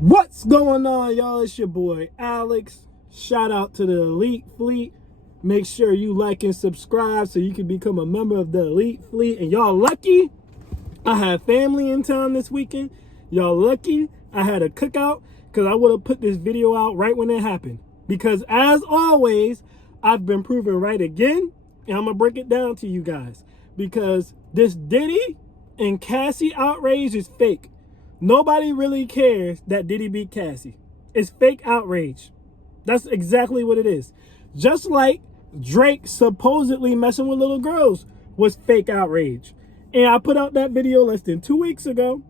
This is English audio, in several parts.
What's going on, y'all? It's your boy Alex. Shout out to the Elite Fleet. Make sure you like and subscribe so you can become a member of the Elite Fleet. And y'all lucky I had family in town this weekend. Y'all lucky I had a cookout, because I would have put this video out right when it happened. Because as always, I've been proven right again, and I'm gonna break it down to you guys. Because this Diddy and Cassie outrage is fake. Nobody really cares that Diddy beat Cassie. It's fake outrage. That's exactly what it is. Just like Drake supposedly messing with little girls was fake outrage. And I put out that video less than 2 weeks ago,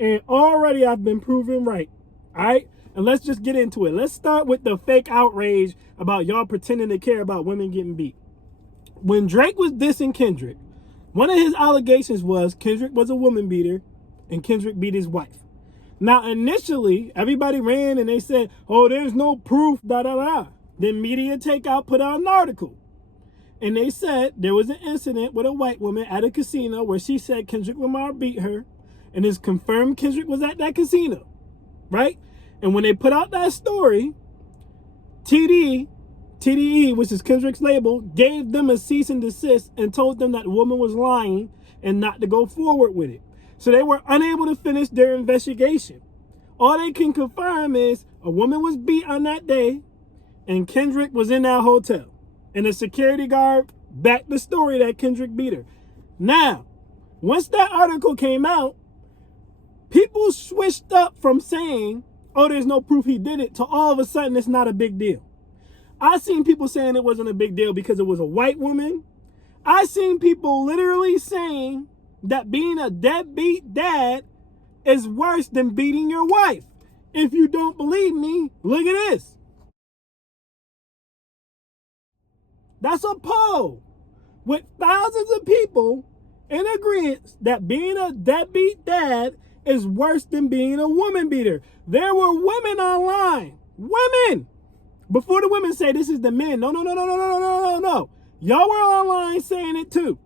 and already I've been proven right. All right? And let's just get into it. Let's start with the fake outrage about y'all pretending to care about women getting beat. When Drake was dissing Kendrick, one of his allegations was Kendrick was a woman beater and Kendrick beat his wife. Now, initially, everybody ran and they said, oh, there's no proof, da-da-da. Then Media Takeout put out an article. And they said there was an incident with a white woman at a casino where she said Kendrick Lamar beat her. And it's confirmed Kendrick was at that casino, right? And when they put out that story, TDE, which is Kendrick's label, gave them a cease and desist and told them that the woman was lying and not to go forward with it. So they were unable to finish their investigation. All they can confirm is a woman was beat on that day and Kendrick was in that hotel. And the security guard backed the story that Kendrick beat her. Now, once that article came out, people switched up from saying, oh, there's no proof he did it, to all of a sudden it's not a big deal. I seen people saying it wasn't a big deal because it was a white woman. I seen people literally saying that being a deadbeat dad is worse than beating your wife. If you don't believe me, look at this. That's a poll with thousands of people in agreement that being a deadbeat dad is worse than being a woman beater. There were women online, women, before the women say this is the men. No. Y'all were online saying it too.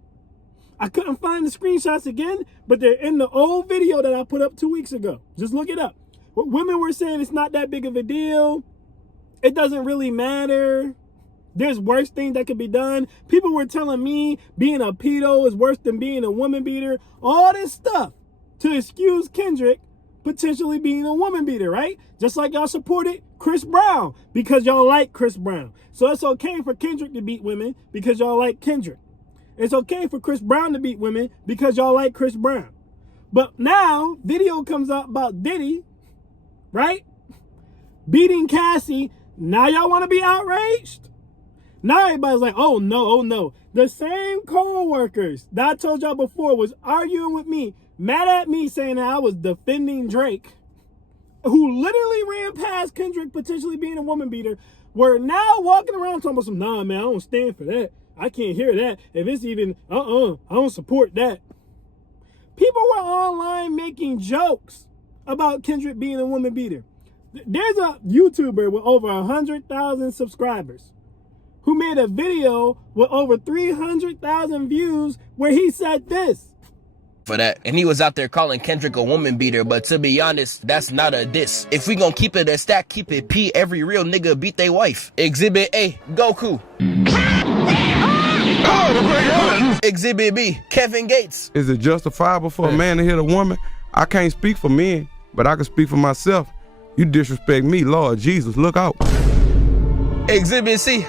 I couldn't find the screenshots again, but they're in the old video that I put up 2 weeks ago. Just look it up. What women were saying, it's not that big of a deal. It doesn't really matter. There's worse things that could be done. People were telling me being a pedo is worse than being a woman beater. All this stuff to excuse Kendrick potentially being a woman beater, right? Just like y'all supported Chris Brown because y'all like Chris Brown. So it's okay for Kendrick to beat women because y'all like Kendrick. It's okay for Chris Brown to beat women because y'all like Chris Brown. But now, video comes out about Diddy, right? Beating Cassie. Now y'all want to be outraged? Now everybody's like, oh no. The same co-workers that I told y'all before was arguing with me, mad at me saying that I was defending Drake, who literally ran past Kendrick potentially being a woman beater, were now walking around talking about some, nah, man, I don't stand for that. I can't hear that. If it's even, I don't support that. People were online making jokes about Kendrick being a woman beater. There's a YouTuber with over 100,000 subscribers who made a video with over 300,000 views where he said this. For that, and he was out there calling Kendrick a woman beater, but to be honest, that's not a diss. If we gon' keep it a stack, keep it P, every real nigga beat they wife. Exhibit A, Goku. Exhibit B, Kevin Gates. Is it justifiable for a man to hit a woman? I can't speak for men, but I can speak for myself. You disrespect me, Lord Jesus, look out. Exhibit C.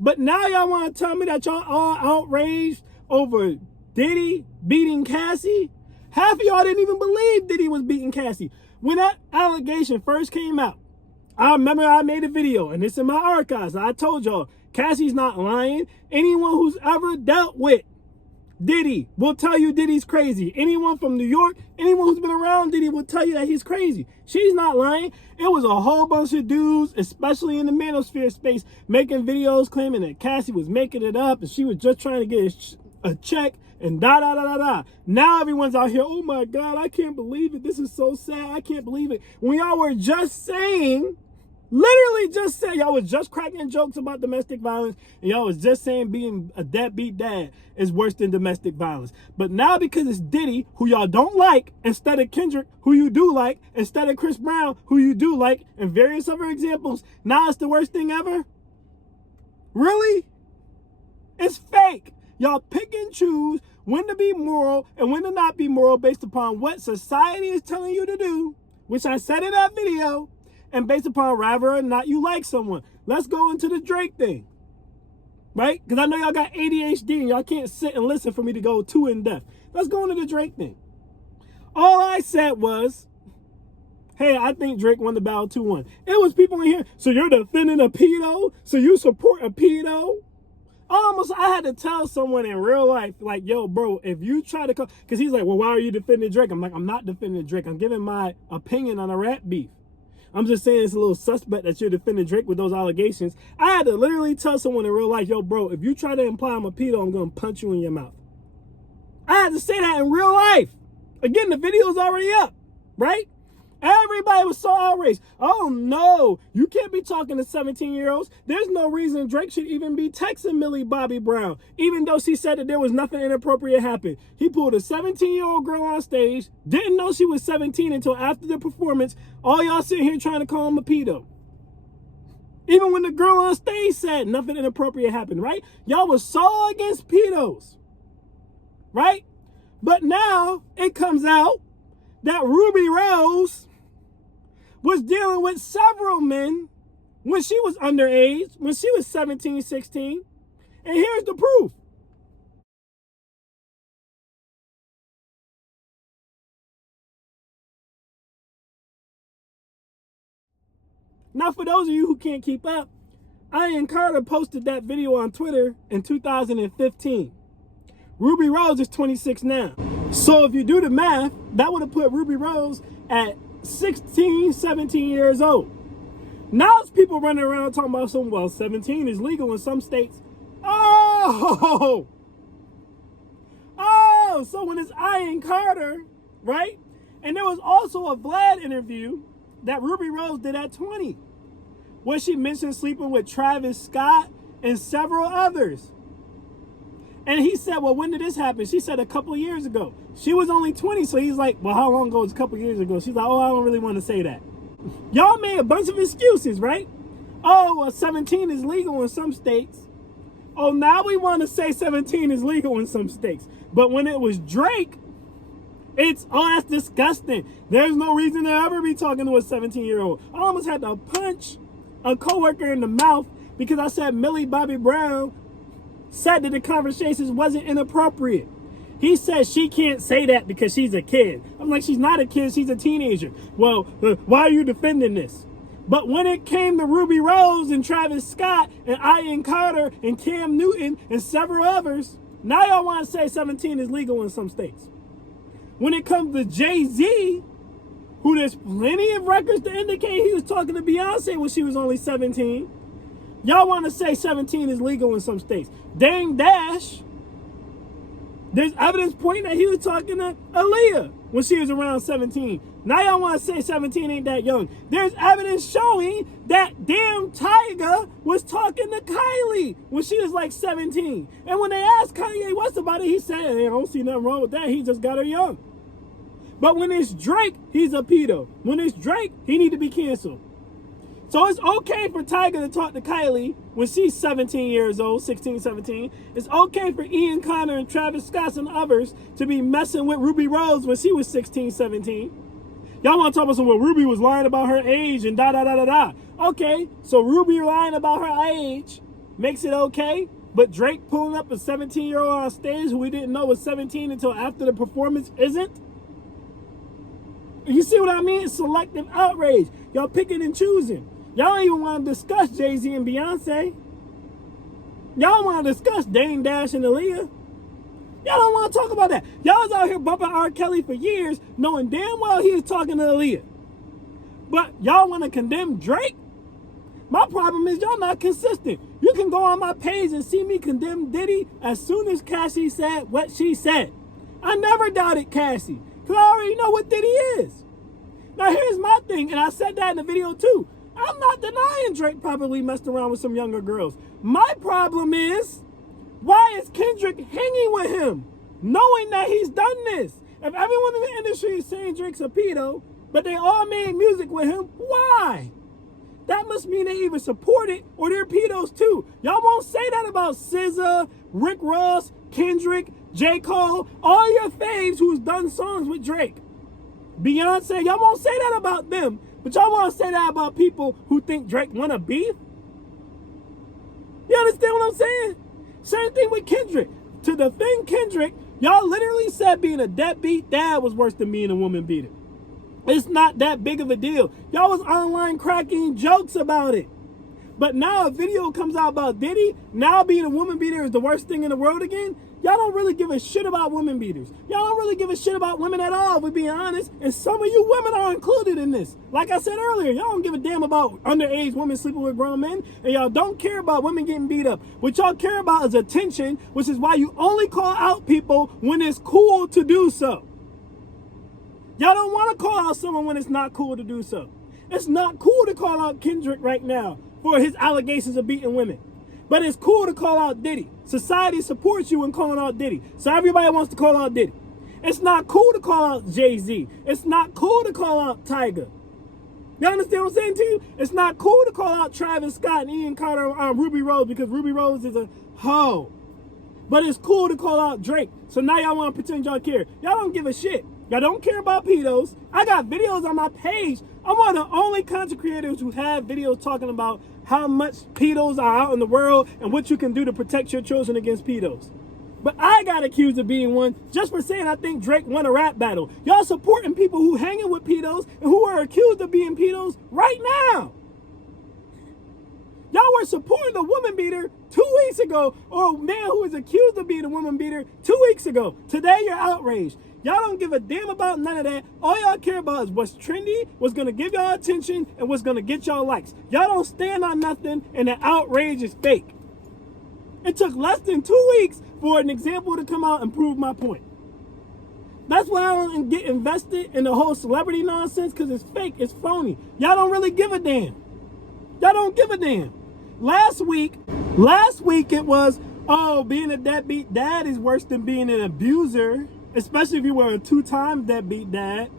But now y'all want to tell me that y'all all outraged over Diddy beating Cassie? Half of y'all didn't even believe Diddy was beating Cassie. When that allegation first came out, I remember I made a video, and it's in my archives. I told y'all, Cassie's not lying. Anyone who's ever dealt with Diddy will tell you Diddy's crazy. Anyone from New York, anyone who's been around Diddy will tell you that he's crazy. She's not lying. It was a whole bunch of dudes, especially in the manosphere space, making videos claiming that Cassie was making it up and she was just trying to get a check and da. Now everyone's out here, oh my God, I can't believe it. This is so sad. I can't believe it. When y'all were just saying Literally just said, y'all was just cracking jokes about domestic violence, and y'all was just saying being a deadbeat dad is worse than domestic violence. But now because it's Diddy, who y'all don't like, instead of Kendrick, who you do like, instead of Chris Brown, who you do like, and various other examples, now it's the worst thing ever? Really? It's fake. Y'all pick and choose when to be moral and when to not be moral based upon what society is telling you to do, which I said in that video, and based upon whether or not you like someone. Let's go into the Drake thing, right? Because I know y'all got ADHD and y'all can't sit and listen for me to go too in depth. Let's go into the Drake thing. All I said was, hey, I think Drake won the battle 2-1. It was people in here, so you're defending a pedo? So you support a pedo? I had to tell someone in real life, like, yo, bro, if you try to come, because he's like, well, why are you defending Drake? I'm like, I'm not defending Drake. I'm giving my opinion on a rap beef. I'm just saying it's a little suspect that you're defending Drake with those allegations. I had to literally tell someone in real life, yo, bro, if you try to imply I'm a pedo, I'm going to punch you in your mouth. I had to say that in real life. Again, the video's already up, right? Everybody was so outraged. Oh, no, you can't be talking to 17-year-olds. There's no reason Drake should even be texting Millie Bobby Brown, even though she said that there was nothing inappropriate happened. He pulled a 17-year-old girl on stage, didn't know she was 17 until after the performance. All y'all sitting here trying to call him a pedo. Even when the girl on stage said nothing inappropriate happened, right? Y'all was so against pedos, right? But now it comes out that Ruby Rose was dealing with several men when she was underage, when she was 17, 16. And here's the proof. Now, for those of you who can't keep up, Ian Carter posted that video on Twitter in 2015. Ruby Rose is 26 now. So if you do the math, that would have put Ruby Rose at 16, 17 years old. Now it's people running around talking about something, well, 17 is legal in some states. Oh, so when it's Ian Carter, right? And there was also a Vlad interview that Ruby Rose did at 20, where she mentioned sleeping with Travis Scott and several others. And he said, well, when did this happen? She said a couple of years ago. She was only 20, so he's like, well, how long ago? It's a couple of years ago. She's like, oh, I don't really want to say that. Y'all made a bunch of excuses, right? Oh, well, 17 is legal in some states. Oh, now we want to say 17 is legal in some states. But when it was Drake, it's, oh, that's disgusting. There's no reason to ever be talking to a 17-year-old. I almost had to punch a coworker in the mouth because I said Millie Bobby Brown said that the conversations wasn't inappropriate. He said she can't say that because she's a kid. I'm like, she's not a kid, she's a teenager. Well, why are you defending this? But when it came to Ruby Rose and Travis Scott and Ian Carter and Cam Newton and several others, now y'all want to say 17 is legal in some states. When it comes to Jay-Z, who there's plenty of records to indicate he was talking to Beyonce when she was only 17, y'all want to say 17 is legal in some states. Dame Dash, there's evidence pointing that he was talking to Aaliyah when she was around 17. Now y'all want to say 17 ain't that young. There's evidence showing that damn Tyga was talking to Kylie when she was like 17. And when they asked Kanye West about it, he said, hey, I don't see nothing wrong with that. He just got her young. But when it's Drake, he's a pedo. When it's Drake, he need to be canceled. So it's okay for Tyga to talk to Kylie when she's 17 years old, 16, 17. It's okay for Ian Connor and Travis Scott and others to be messing with Ruby Rose when she was 16, 17. Y'all want to talk about well, Ruby was lying about her age and da-da-da-da-da. Okay, so Ruby lying about her age makes it okay, but Drake pulling up a 17-year-old on stage who we didn't know was 17 until after the performance isn't? You see what I mean? It's selective outrage. Y'all picking and choosing. Y'all don't even want to discuss Jay-Z and Beyonce. Y'all want to discuss Dame Dash and Aaliyah. Y'all don't want to talk about that. Y'all was out here bumping R. Kelly for years, knowing damn well he was talking to Aaliyah. But y'all want to condemn Drake? My problem is y'all not consistent. You can go on my page and see me condemn Diddy as soon as Cassie said what she said. I never doubted Cassie, because I already know what Diddy is. Now here's my thing, and I said that in the video too. I'm not denying Drake probably messed around with some younger girls. My problem is, why is Kendrick hanging with him, knowing that he's done this? If everyone in the industry is saying Drake's a pedo, but they all made music with him, why? That must mean they either support it or they're pedos too. Y'all won't say that about SZA, Rick Ross, Kendrick, J. Cole, all your faves who's done songs with Drake. Beyonce, y'all won't say that about them, but y'all want to say that about people who think Drake wanna beef? You understand what I'm saying? Same thing with Kendrick. To defend Kendrick, y'all literally said being a deadbeat dad was worse than being a woman beater. It's not that big of a deal. Y'all was online cracking jokes about it. But now a video comes out about Diddy, now being a woman beater is the worst thing in the world again. Y'all don't really give a shit about women beaters. Y'all don't really give a shit about women at all, if we're being honest. And some of you women are included in this. Like I said earlier, y'all don't give a damn about underage women sleeping with grown men. And y'all don't care about women getting beat up. What y'all care about is attention, which is why you only call out people when it's cool to do so. Y'all don't want to call out someone when it's not cool to do so. It's not cool to call out Kendrick right now for his allegations of beating women. But it's cool to call out Diddy. Society supports you in calling out Diddy. So everybody wants to call out Diddy. It's not cool to call out Jay-Z. It's not cool to call out Tyga. You understand what I'm saying to you? It's not cool to call out Travis Scott and Ian Carter on Ruby Rose because Ruby Rose is a hoe. But it's cool to call out Drake. So now y'all want to pretend y'all care. Y'all don't give a shit. Y'all don't care about pedos. I got videos on my page. I'm one of the only content creators who have videos talking about how much pedos are out in the world and what you can do to protect your children against pedos. But I got accused of being one just for saying I think Drake won a rap battle. Y'all supporting people who hanging with pedos and who are accused of being pedos right now. Y'all were supporting a woman beater 2 weeks ago, or a man who is accused of being a woman beater 2 weeks ago. Today you're outraged. Y'all don't give a damn about none of that. All y'all care about is what's trendy, what's gonna give y'all attention, and what's gonna get y'all likes. Y'all don't stand on nothing, and the outrage is fake. It took less than 2 weeks for an example to come out and prove my point. That's why I don't get invested in the whole celebrity nonsense, because it's fake, it's phony. Y'all don't really give a damn. Y'all don't give a damn. Last week it was, oh, being a deadbeat dad is worse than being an abuser, especially if you were a 2-time deadbeat dad.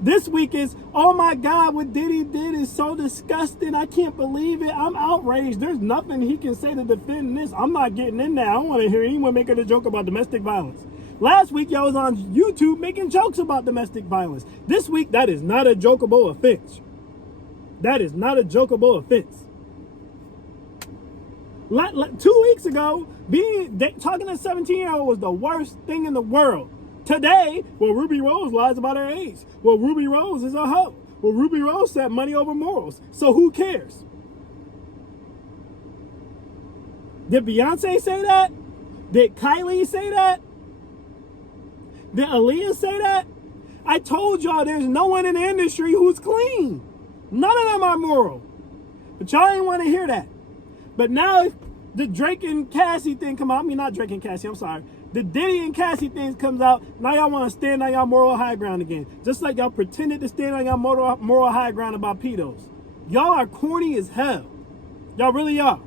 This week is, oh my God, what Diddy did is so disgusting. I can't believe it. I'm outraged. There's nothing he can say to defend this. I'm not getting in there. I don't want to hear anyone making a joke about domestic violence. Last week, y'all was on YouTube making jokes about domestic violence. This week, that is not a jokeable offense. That is not a jokeable offense. 2 weeks ago, talking to a 17-year-old was the worst thing in the world. Today, well, Ruby Rose lies about her age. Well, Ruby Rose is a hoe. Well, Ruby Rose said money over morals. So who cares? Did Beyonce say that? Did Kylie say that? Did Aaliyah say that? I told y'all there's no one in the industry who's clean. None of them are moral. But y'all ain't want to hear that. But now if the Drake and Cassie thing come out, I mean not Drake and Cassie, I'm sorry. The Diddy and Cassie things comes out, now y'all want to stand on y'all moral high ground again. Just like y'all pretended to stand on y'all moral high ground about pedos. Y'all are corny as hell. Y'all really are.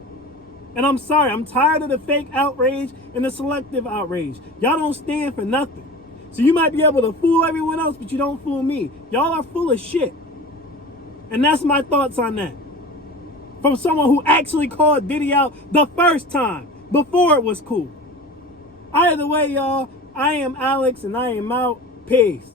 And I'm sorry, I'm tired of the fake outrage and the selective outrage. Y'all don't stand for nothing. So you might be able to fool everyone else, but you don't fool me. Y'all are full of shit. And that's my thoughts on that. From someone who actually called Diddy out the first time, before it was cool. Either way, y'all, I am Alex and I am out. Peace.